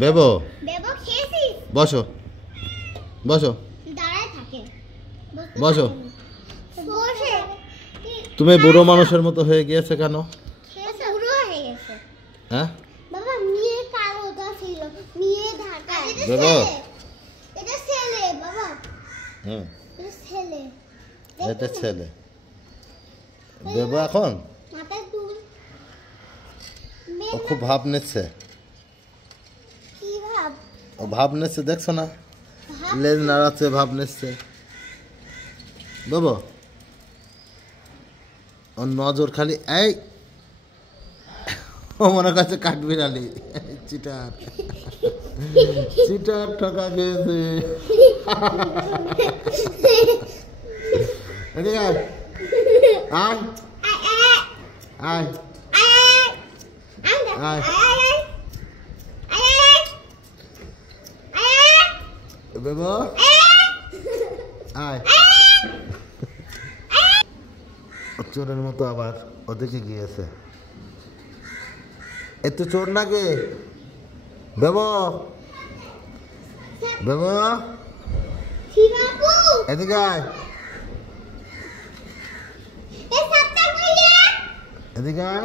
বেবো বেবো খেয়েছিস? বসো বসো দাঁড়ায় থাকে। বসো। বসে। তুমি বুড়ো মানুষের মতো হয়ে গিয়েছে কেন? খেয়েছে বুড়ো হয়ে গেছে। হ্যাঁ বাবা মেয়ে কালোটা ছিল, মেয়ে ঢাকা। বেবো এটা ছেলে বাবা। হুম এটা ছেলে। এটা ছেলে। বেবো এখন মাথায় দুল। ও খুব ভাব নিচ্ছে। কি ভাব? ও ভাব নিচ্ছে দেখছো না, লেজ নাড়াচ্ছে, ভাব নিচ্ছে। বাবা ওর নজর খালি এই, ও মনে করছে কাঠবিড়ালি। চিটার চিটার ঠকা গেছে। এদিকে আয় আয় আয় আয় বেবো আয়। চোরের মতো আবার ওদিকে গিয়েছে। এত চোর নাকি বেবো? বেবো এদিকে আয়, এদিকে আয়।